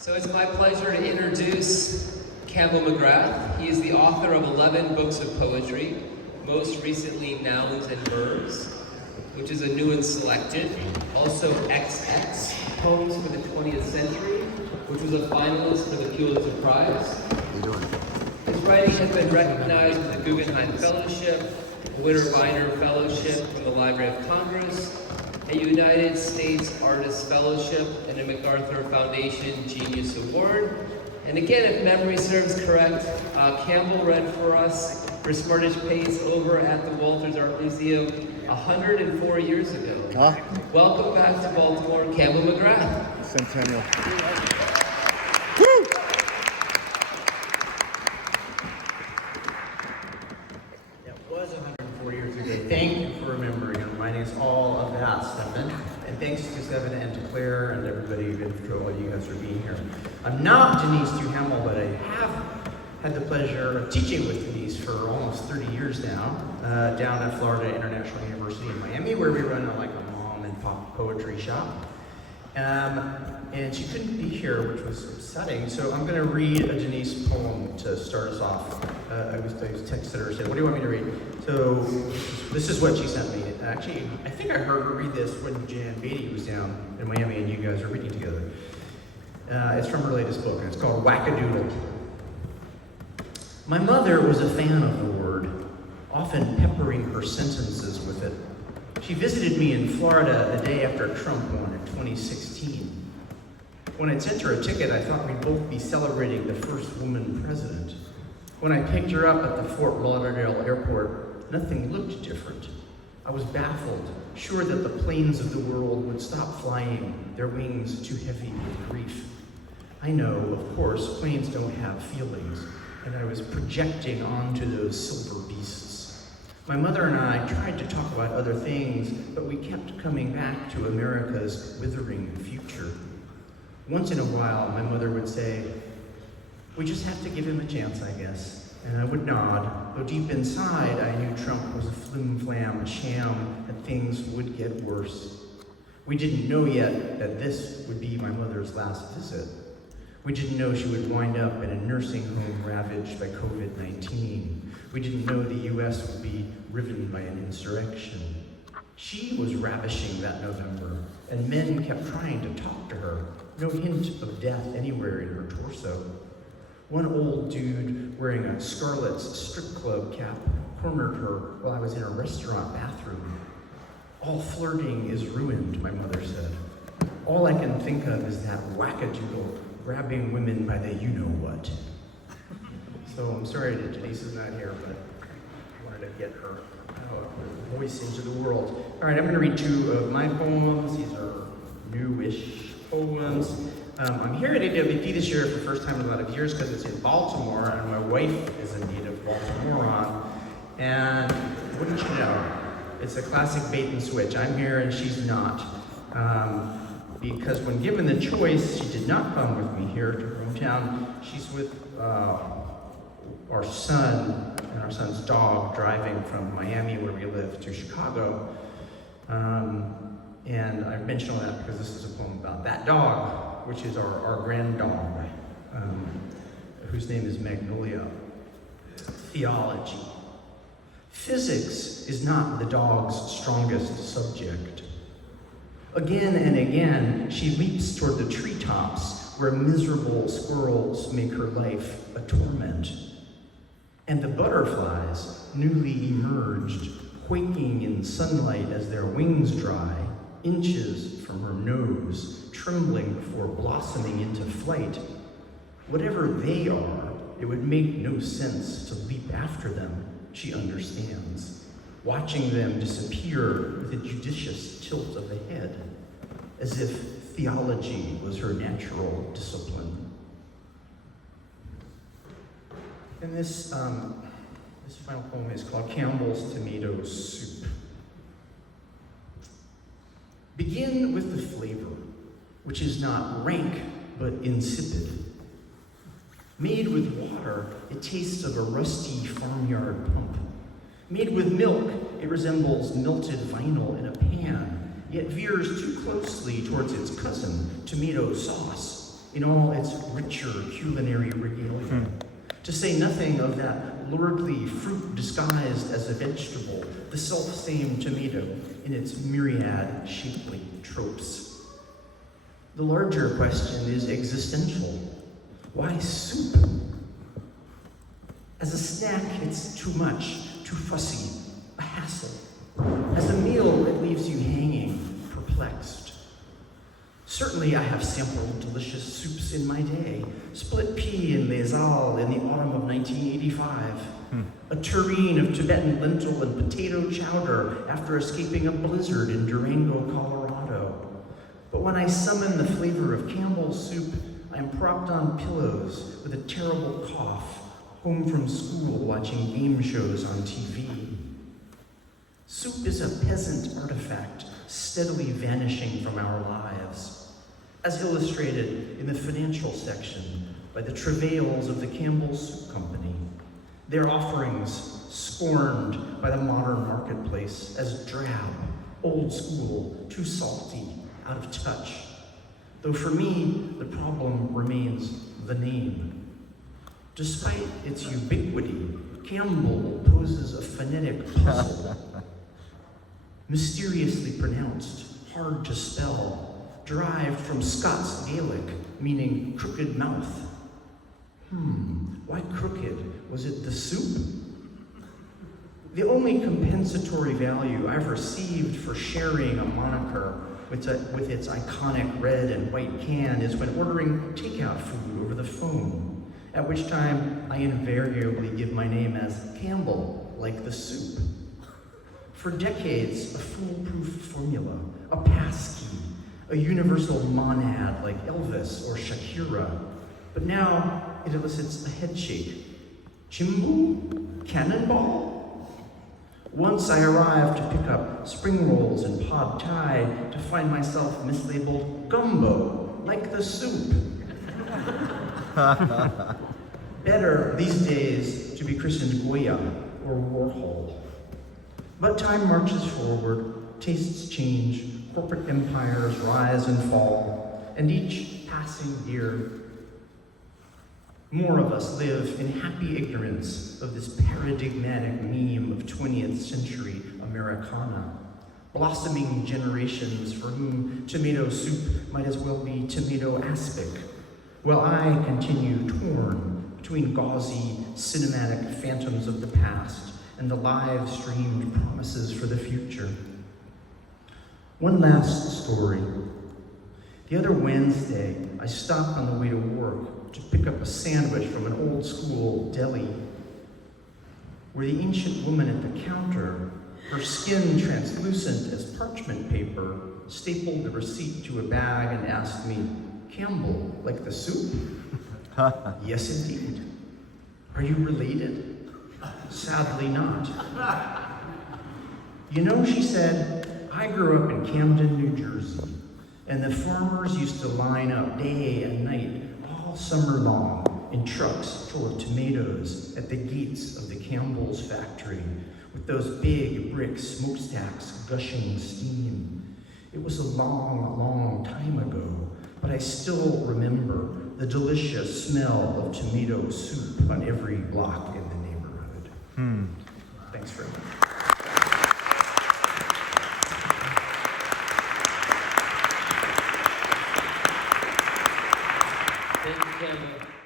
So it's my pleasure to introduce Campbell McGrath. He is the author of 11 books of poetry, most recently Nouns Verbs, which is a new and selected. Also XX, Poems for the 20th Century, which was a finalist for the Pulitzer Prize. How you doing? His writing has been recognized with the Guggenheim Fellowship, the Witter Bynner Fellowship from the Library of Congress, a United States Artists Fellowship, and a MacArthur Foundation Genius Award. And again, if memory serves correct, Campbell read for us for Smartish Pace over at the Walters Art Museum 104 years ago. Welcome back to Baltimore, Campbell McGrath. Centennial. It was 104 years ago. Thank you for remembering and reminding us all of that, Stephen. And thanks to Stephen and to Clare and everybody for all you guys for being here. I'm not Denise Duhamel, but I have had the pleasure of teaching with Denise for almost 30 years now, down at Florida International University in Miami, where we run a mom and pop poetry shop. And she couldn't be here, which was upsetting, so I'm going to read a Denise poem to start us off. I texted her and said, what do you want me to read? So this is what she sent me. Actually, I think I heard her read this when Jan Beatty was down in Miami and you guys were reading together. It's from her latest book, and it's called Wackadoodle. My mother was a fan of the word, often peppering her sentences with it. She visited me in Florida the day after Trump won in 2016. When I sent her a ticket, I thought we'd both be celebrating the first woman president. When I picked her up at the Fort Lauderdale airport, nothing looked different. I was baffled, sure that the planes of the world would stop flying, their wings too heavy with grief. I know, of course, planes don't have feelings, and I was projecting onto those silver beasts. My mother and I tried to talk about other things, but we kept coming back to America's withering future. Once in a while, my mother would say, we just have to give him a chance, I guess. And I would nod, though deep inside I knew Trump was a flim-flam, a sham, and things would get worse. We didn't know yet that this would be my mother's last visit. We didn't know she would wind up in a nursing home ravaged by COVID-19. We didn't know the US would be riven by an insurrection. She was ravishing that November, and men kept trying to talk to her. No hint of death anywhere in her torso. One old dude wearing a Scarlett's strip club cap cornered her while I was in a restaurant bathroom. All flirting is ruined, my mother said. All I can think of is that wackadoodle grabbing women by the you-know-what. So I'm sorry that Denise is not here, but I wanted to get her voice into the world. All right, I'm going to read two of my poems. These are newish poems. I'm here at AWP this year for the first time in a lot of years because it's in Baltimore, and my wife is a native Baltimorean. And wouldn't you know, it's a classic bait and switch. I'm here and she's not. Because when given the choice, she did not come with me here to her hometown. She's with our son and our son's dog driving from Miami, where we live, to Chicago. And I mention all that because this is a poem about that dog, which is our grand dog, whose name is Magnolia. Theology. Physics is not the dog's strongest subject. Again and again, she leaps toward the treetops where miserable squirrels make her life a torment. And the butterflies, newly emerged, quaking in sunlight as their wings dry, inches from her nose, trembling before blossoming into flight. Whatever they are, it would make no sense to leap after them, she understands, watching them disappear with a judicious tilt of the head, as if theology was her natural discipline. And this final poem is called Campbell's Tomato Soup. Begin with the flavor, which is not rank, but insipid. Made with water, it tastes of a rusty farmyard pump. Made with milk, it resembles melted vinyl in a pan, yet veers too closely towards its cousin, tomato sauce. in all its richer culinary regalia. To say nothing of that lordly fruit disguised as a vegetable, the self-same tomato in its myriad shapely tropes. The larger question is existential. Why soup? As a snack, it's too much, too fussy, a hassle. As a meal, it leaves you hanging, perplexed. Certainly I have sampled delicious soups in my day. Split pea and lesal in the autumn of 1985. A tureen of Tibetan lentil and potato chowder after escaping a blizzard in Durango, Colorado. But when I summon the flavor of Campbell's soup, I am propped on pillows with a terrible cough, home from school watching game shows on TV. Soup is a peasant artifact steadily vanishing from our lives, as illustrated in the financial section by the travails of the Campbell Soup Company, their offerings scorned by the modern marketplace as drab, old school, too salty, out of touch. Though for me, the problem remains the name. Despite its ubiquity, Campbell poses a phonetic puzzle. Mysteriously pronounced, hard to spell, derived from Scots Gaelic, meaning crooked mouth. Why crooked? Was it the soup? The only compensatory value I've received for sharing a moniker with its iconic red and white can is when ordering takeout food over the phone, at which time I invariably give my name as Campbell, like the soup. For decades, a foolproof formula, a passkey, a universal monad like Elvis or Shakira. But now it elicits a headshake. Chimbu? Cannonball? Once I arrived to pick up spring rolls and pad thai to find myself mislabeled gumbo, like the soup. Better these days to be christened Goya or Warhol. But time marches forward, tastes change, corporate empires rise and fall, and each passing year, more of us live in happy ignorance of this paradigmatic meme of 20th century Americana, blossoming generations for whom tomato soup might as well be tomato aspic, while I continue torn between gauzy, cinematic phantoms of the past and the live-streamed promises for the future. One last story. The other Wednesday, I stopped on the way to work to pick up a sandwich from an old-school deli, where the ancient woman at the counter, her skin translucent as parchment paper, stapled the receipt to a bag and asked me, "Campbell, like the soup?" Yes, indeed. Are you related? Sadly not. You know, she said, I grew up in Camden, New Jersey, and the farmers used to line up day and night, all summer long, in trucks full of tomatoes at the gates of the Campbell's factory, with those big brick smokestacks gushing steam. It was a long, long time ago, but I still remember the delicious smell of tomato soup on every block in the neighborhood. Thanks very much. Thank you, Campbell.